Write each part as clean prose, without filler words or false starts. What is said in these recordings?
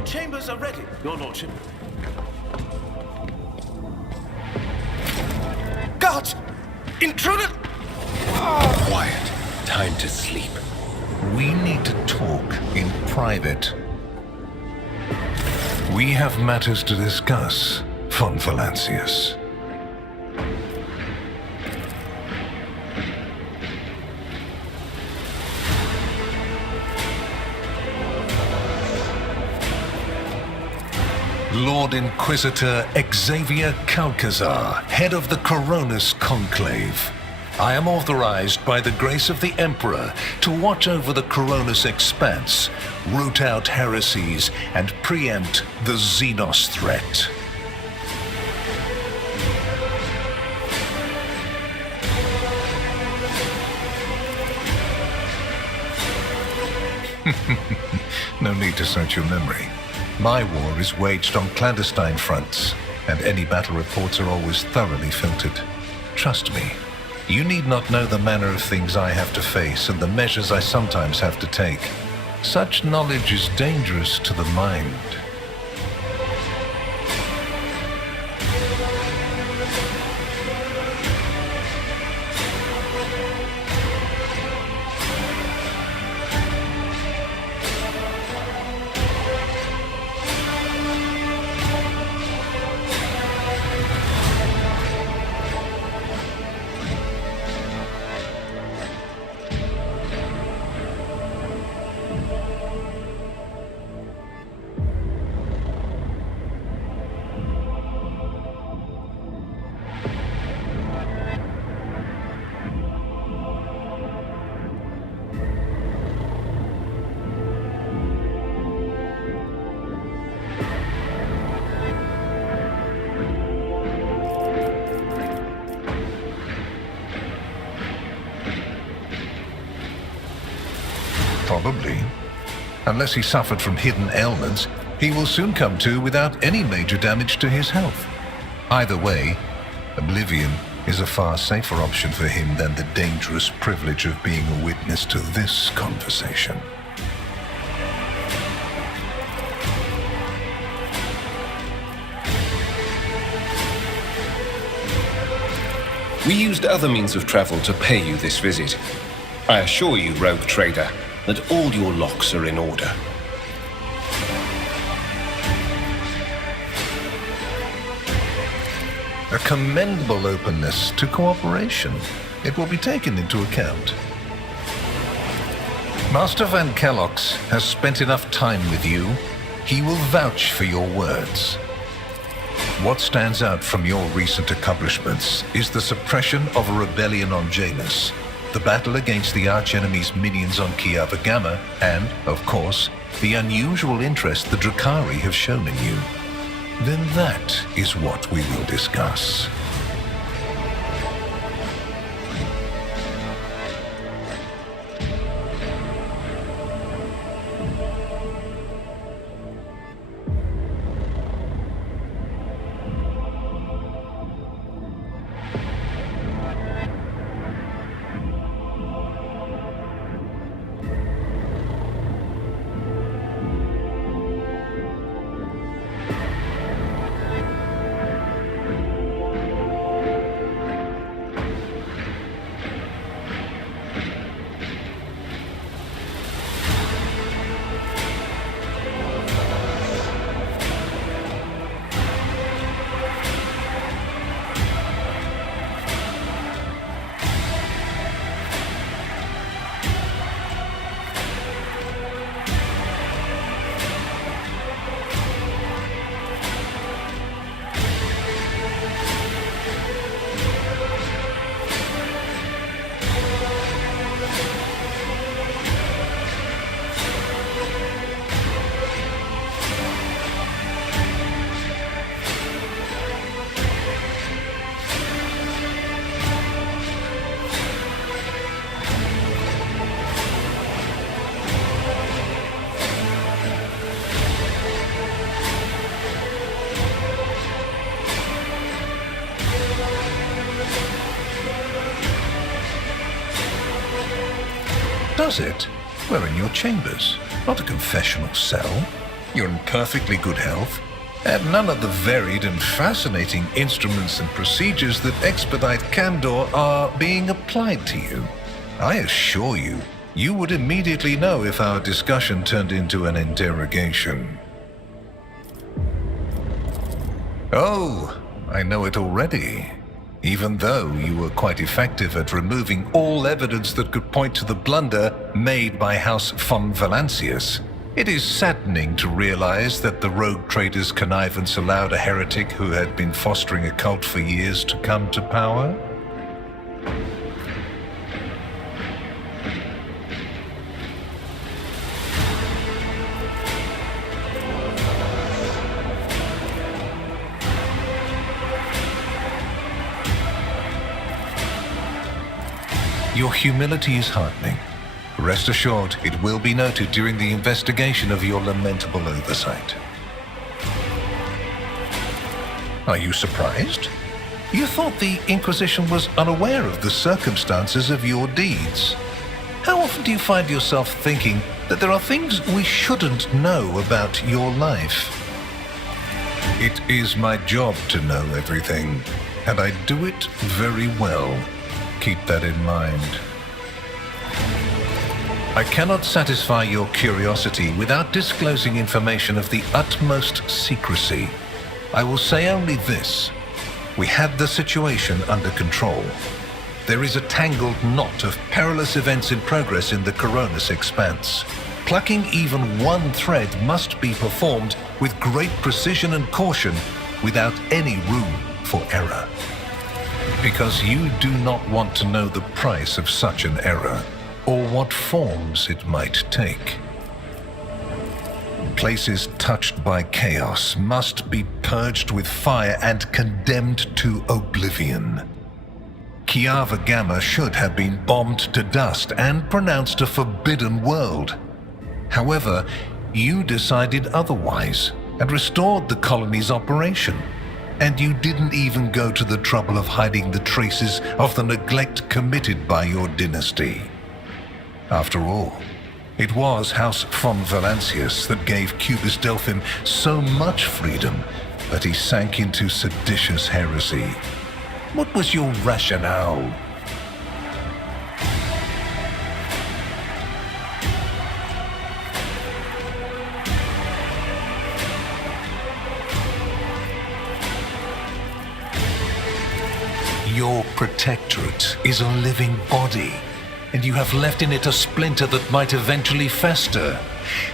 Your chambers are ready, your lordship. Guards! Intruder! Quiet. Time to sleep. We need to talk in private. We have matters to discuss, von Valancius. Lord Inquisitor Xavier Calcazar, head of the Coronis Conclave. I am authorized by the grace of the Emperor to watch over the Coronis expanse, root out heresies, and preempt the Xenos threat. No need to search your memory. My war is waged on clandestine fronts, and any battle reports are always thoroughly filtered. Trust me, you need not know the manner of things I have to face and the measures I sometimes have to take. Such knowledge is dangerous to the mind. Probably. Unless he suffered from hidden ailments, he will soon come to without any major damage to his health. Either way, oblivion is a far safer option for him than the dangerous privilege of being a witness to this conversation. We used other means of travel to pay you this visit. I assure you, rogue trader, that all your locks are in order. A commendable openness to cooperation. It will be taken into account. Master Van Kellox has spent enough time with you. He will vouch for your words. What stands out from your recent accomplishments is the suppression of a rebellion on Janus, the battle against the archenemy's minions on Kiava Gamma, and, of course, the unusual interest the Drakari have shown in you. Then that is what we will discuss. Does it? We're in your chambers, not a confessional cell. You're in perfectly good health, and none of the varied and fascinating instruments and procedures that expedite candor are being applied to you. I assure you, you would immediately know if our discussion turned into an interrogation. Oh, I know it already. Even though you were quite effective at removing all evidence that could point to the blunder made by House von Valancius, it is saddening to realize that the rogue trader's connivance allowed a heretic who had been fostering a cult for years to come to power. Your humility is heartening. Rest assured, it will be noted during the investigation of your lamentable oversight. Are you surprised? You thought the Inquisition was unaware of the circumstances of your deeds. How often do you find yourself thinking that there are things we shouldn't know about your life? It is my job to know everything, and I do it very well. Keep that in mind. I cannot satisfy your curiosity without disclosing information of the utmost secrecy. I will say only this. We had the situation under control. There is a tangled knot of perilous events in progress in the Coronis expanse. Plucking even one thread must be performed with great precision and caution without any room for error. Because you do not want to know the price of such an error, or what forms it might take. Places touched by chaos must be purged with fire and condemned to oblivion. Kiava Gamma should have been bombed to dust and pronounced a forbidden world. However, you decided otherwise and restored the colony's operation. And you didn't even go to the trouble of hiding the traces of the neglect committed by your dynasty. After all, it was House von Valancius that gave Cubus Delphim so much freedom that he sank into seditious heresy. What was your rationale? Your protectorate is a living body, and you have left in it a splinter that might eventually fester.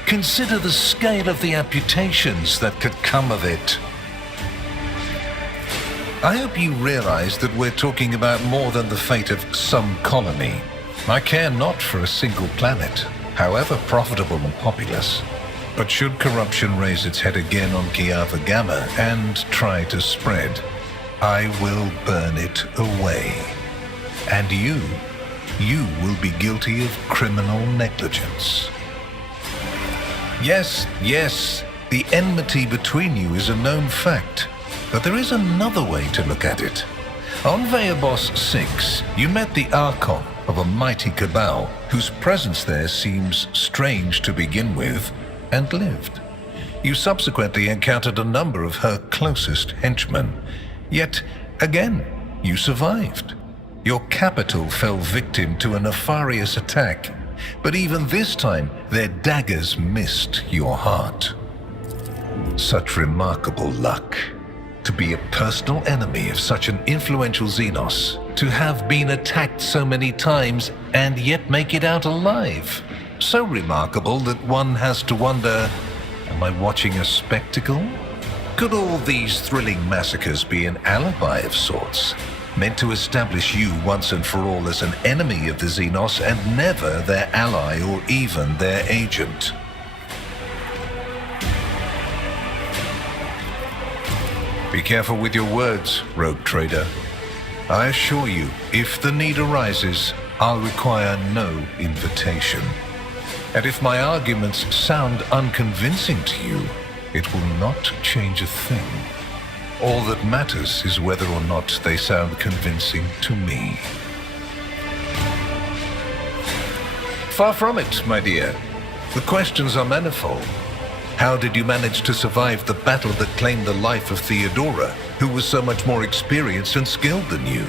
Consider the scale of the amputations that could come of it. I hope you realize that we're talking about more than the fate of some colony. I care not for a single planet, however profitable and populous. But should corruption raise its head again on Kiava Gamma and try to spread, I will burn it away. And you will be guilty of criminal negligence. Yes, the enmity between you is a known fact, but there is another way to look at it. On Veabos 6, you met the Archon of a mighty cabal whose presence there seems strange to begin with, and lived. You subsequently encountered a number of her closest henchmen, yet again, you survived. Your capital fell victim to a nefarious attack, but even this time, their daggers missed your heart. Such remarkable luck. To be a personal enemy of such an influential Xenos, to have been attacked so many times and yet make it out alive. So remarkable that one has to wonder, am I watching a spectacle? Could all these thrilling massacres be an alibi of sorts, meant to establish you once and for all as an enemy of the Xenos and never their ally or even their agent? Be careful with your words, rogue trader. I assure you, if the need arises, I'll require no invitation. And if my arguments sound unconvincing to you, it will not change a thing. All that matters is whether or not they sound convincing to me. Far from it, my dear. The questions are manifold. How did you manage to survive the battle that claimed the life of Theodora, who was so much more experienced and skilled than you?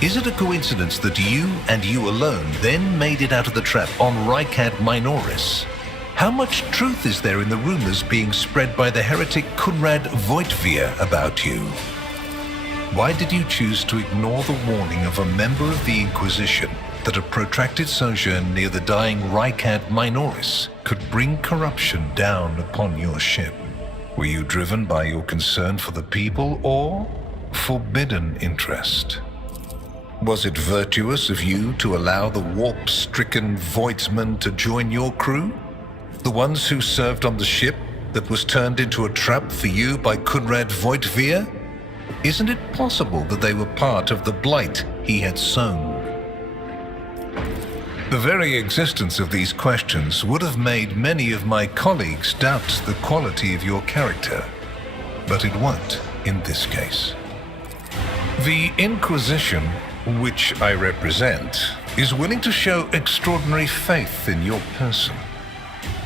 Is it a coincidence that you and you alone then made it out of the trap on Rykad Minoris? How much truth is there in the rumors being spread by the heretic Kunrad Voitvir about you? Why did you choose to ignore the warning of a member of the Inquisition that a protracted sojourn near the dying Rykad Minoris could bring corruption down upon your ship? Were you driven by your concern for the people or forbidden interest? Was it virtuous of you to allow the warp-stricken Voidsmen to join your crew? The ones who served on the ship that was turned into a trap for you by Kunrad Voitvir? Isn't it possible that they were part of the blight he had sown? The very existence of these questions would have made many of my colleagues doubt the quality of your character, but it won't in this case. The Inquisition, which I represent, is willing to show extraordinary faith in your person.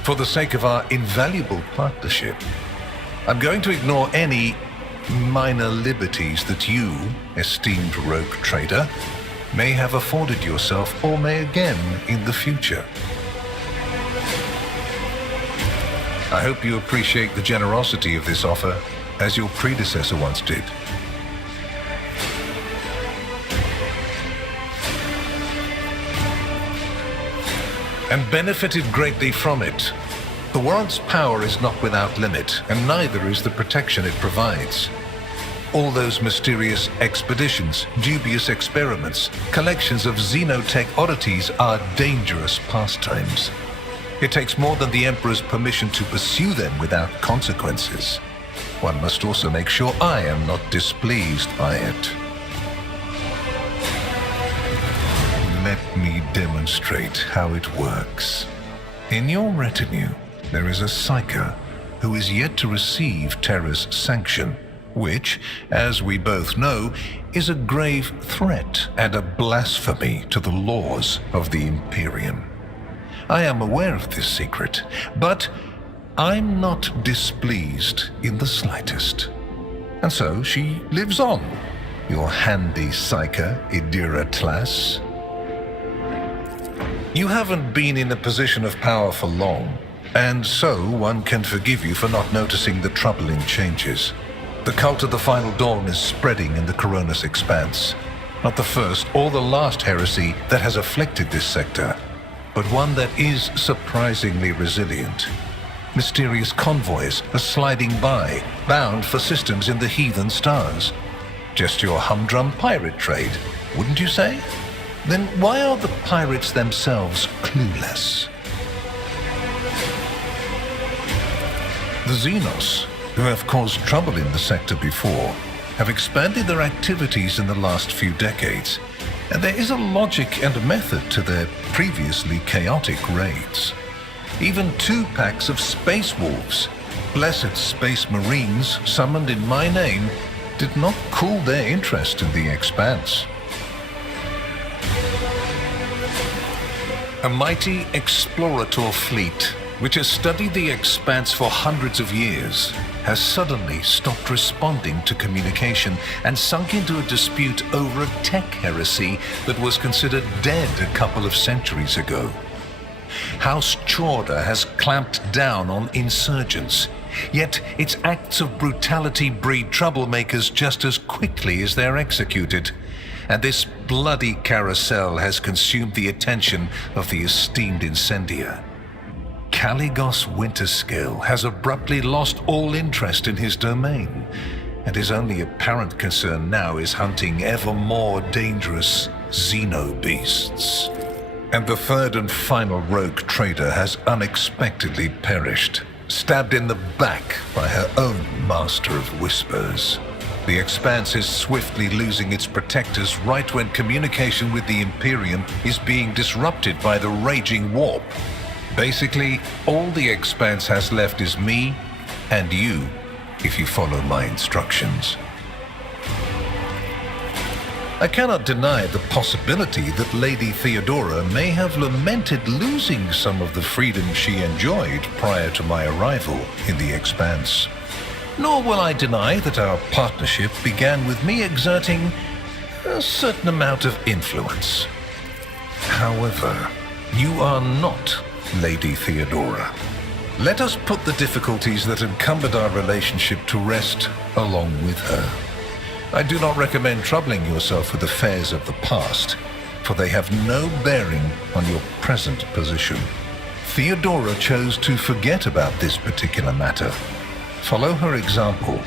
For the sake of our invaluable partnership, I'm going to ignore any minor liberties that you, esteemed rogue trader, may have afforded yourself or may again in the future. I hope you appreciate the generosity of this offer, as your predecessor once did. And benefited greatly from it. The warrant's power is not without limit, and neither is the protection it provides. All those mysterious expeditions, dubious experiments, collections of xenotech oddities are dangerous pastimes. It takes more than the Emperor's permission to pursue them without consequences. One must also make sure I am not displeased by it. Let me demonstrate how it works. In your retinue, there is a Psyker who is yet to receive Terra's sanction, which, as we both know, is a grave threat and a blasphemy to the laws of the Imperium. I am aware of this secret, but I'm not displeased in the slightest. And so she lives on, your handy Psyker, Idira Tlas. You haven't been in a position of power for long, and so one can forgive you for not noticing the troubling changes. The cult of the Final Dawn is spreading in the Coronis Expanse. Not the first or the last heresy that has afflicted this sector, but one that is surprisingly resilient. Mysterious convoys are sliding by, bound for systems in the heathen stars. Just your humdrum pirate trade, wouldn't you say? Then why are the pirates themselves clueless? The Xenos, who have caused trouble in the sector before, have expanded their activities in the last few decades, and there is a logic and a method to their previously chaotic raids. Even 2 packs of Space Wolves, blessed Space Marines summoned in my name, did not cool their interest in the Expanse. A mighty explorator fleet, which has studied the Expanse for hundreds of years, has suddenly stopped responding to communication and sunk into a dispute over a tech heresy that was considered dead a couple of centuries ago. House Chorda has clamped down on insurgents, yet its acts of brutality breed troublemakers just as quickly as they're executed. And this bloody carousel has consumed the attention of the esteemed incendiar. Caligos Winterscale has abruptly lost all interest in his domain, and his only apparent concern now is hunting ever more dangerous xeno-beasts. And the third and final rogue trader has unexpectedly perished, stabbed in the back by her own master of whispers. The Expanse is swiftly losing its protectors right when communication with the Imperium is being disrupted by the raging warp. Basically, all the Expanse has left is me and you, if you follow my instructions. I cannot deny the possibility that Lady Theodora may have lamented losing some of the freedom she enjoyed prior to my arrival in the Expanse. Nor will I deny that our partnership began with me exerting a certain amount of influence. However, you are not Lady Theodora. Let us put the difficulties that encumbered our relationship to rest along with her. I do not recommend troubling yourself with affairs of the past, for they have no bearing on your present position. Theodora chose to forget about this particular matter. Follow her example,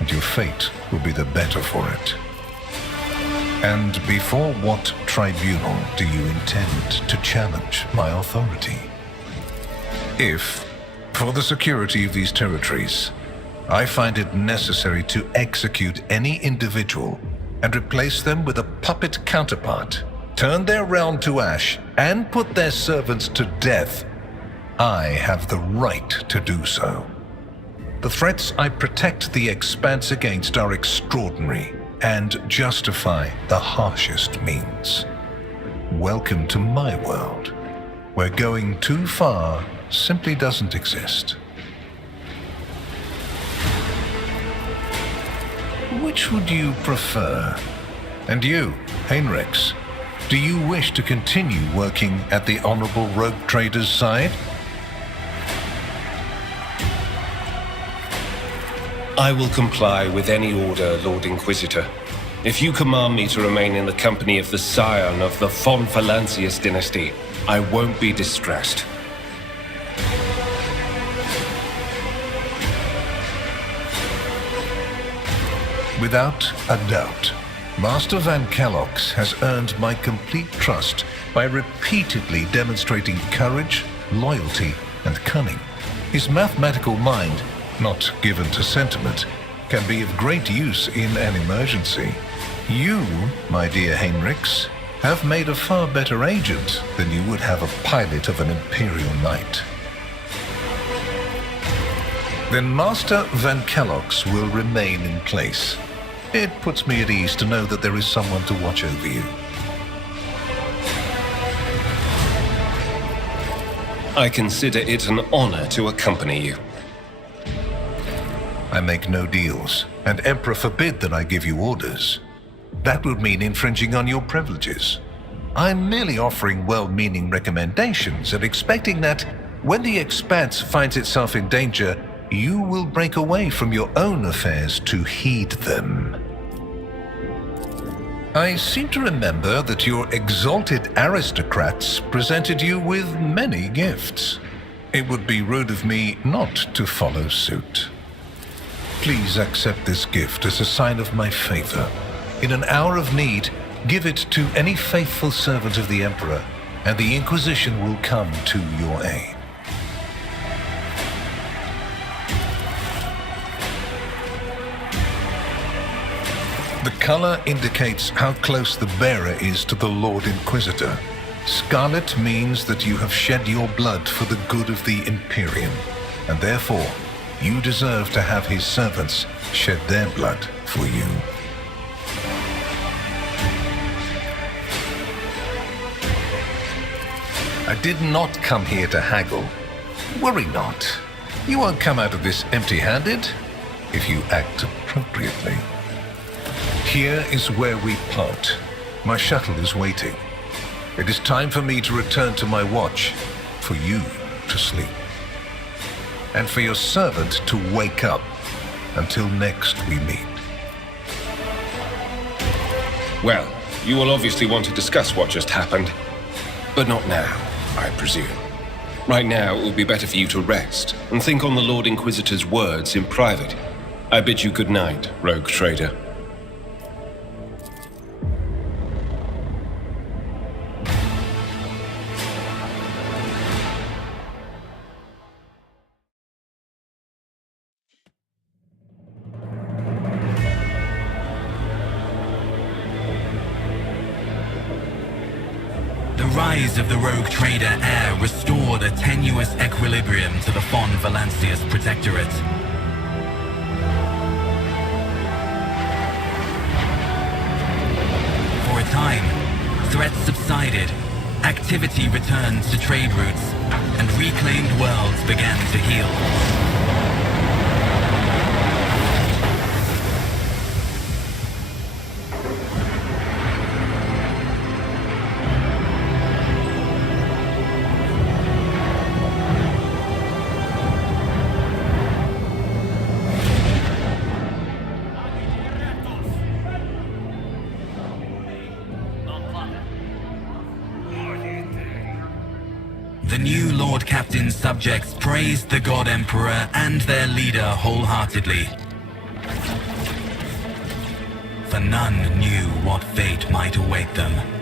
and your fate will be the better for it. And before what tribunal do you intend to challenge my authority? If, for the security of these territories, I find it necessary to execute any individual and replace them with a puppet counterpart, turn their realm to ash, and put their servants to death, I have the right to do so. The threats I protect the Expanse against are extraordinary and justify the harshest means. Welcome to my world, where going too far simply doesn't exist. Which would you prefer? And you, Heinrichs, do you wish to continue working at the Honorable Rogue Trader's side? I will comply with any order, Lord Inquisitor. If you command me to remain in the company of the scion of the von Valancius dynasty, I won't be distressed. Without a doubt, Master Van Kellox has earned my complete trust by repeatedly demonstrating courage, loyalty, and cunning. His mathematical mind, not given to sentiment, can be of great use in an emergency. You, my dear Heinrichs, have made a far better agent than you would have a pilot of an Imperial Knight. Then Master Van Kellox will remain in place. It puts me at ease to know that there is someone to watch over you. I consider it an honor to accompany you. I make no deals, and Emperor forbid that I give you orders. That would mean infringing on your privileges. I'm merely offering well-meaning recommendations and expecting that, when the Expanse finds itself in danger, you will break away from your own affairs to heed them. I seem to remember that your exalted aristocrats presented you with many gifts. It would be rude of me not to follow suit. Please accept this gift as a sign of my favor. In an hour of need, give it to any faithful servant of the Emperor, and the Inquisition will come to your aid. The color indicates how close the bearer is to the Lord Inquisitor. Scarlet means that you have shed your blood for the good of the Imperium, and therefore, you deserve to have his servants shed their blood for you. I did not come here to haggle. Worry not. You won't come out of this empty-handed if you act appropriately. Here is where we part. My shuttle is waiting. It is time for me to return to my watch, for you to sleep, and for your servant to wake up. Until next we meet. Well, you will obviously want to discuss what just happened, but not now, I presume. Right now, it would be better for you to rest and think on the Lord Inquisitor's words in private. I bid you good night, Rogue Trader. The rise of the Rogue Trader heir restored a tenuous equilibrium to the von Valancius Protectorate. time, threats subsided, activity returned to trade routes, and reclaimed worlds began to heal. The new Lord Captain's subjects praised the God Emperor and their leader wholeheartedly. For none knew what fate might await them.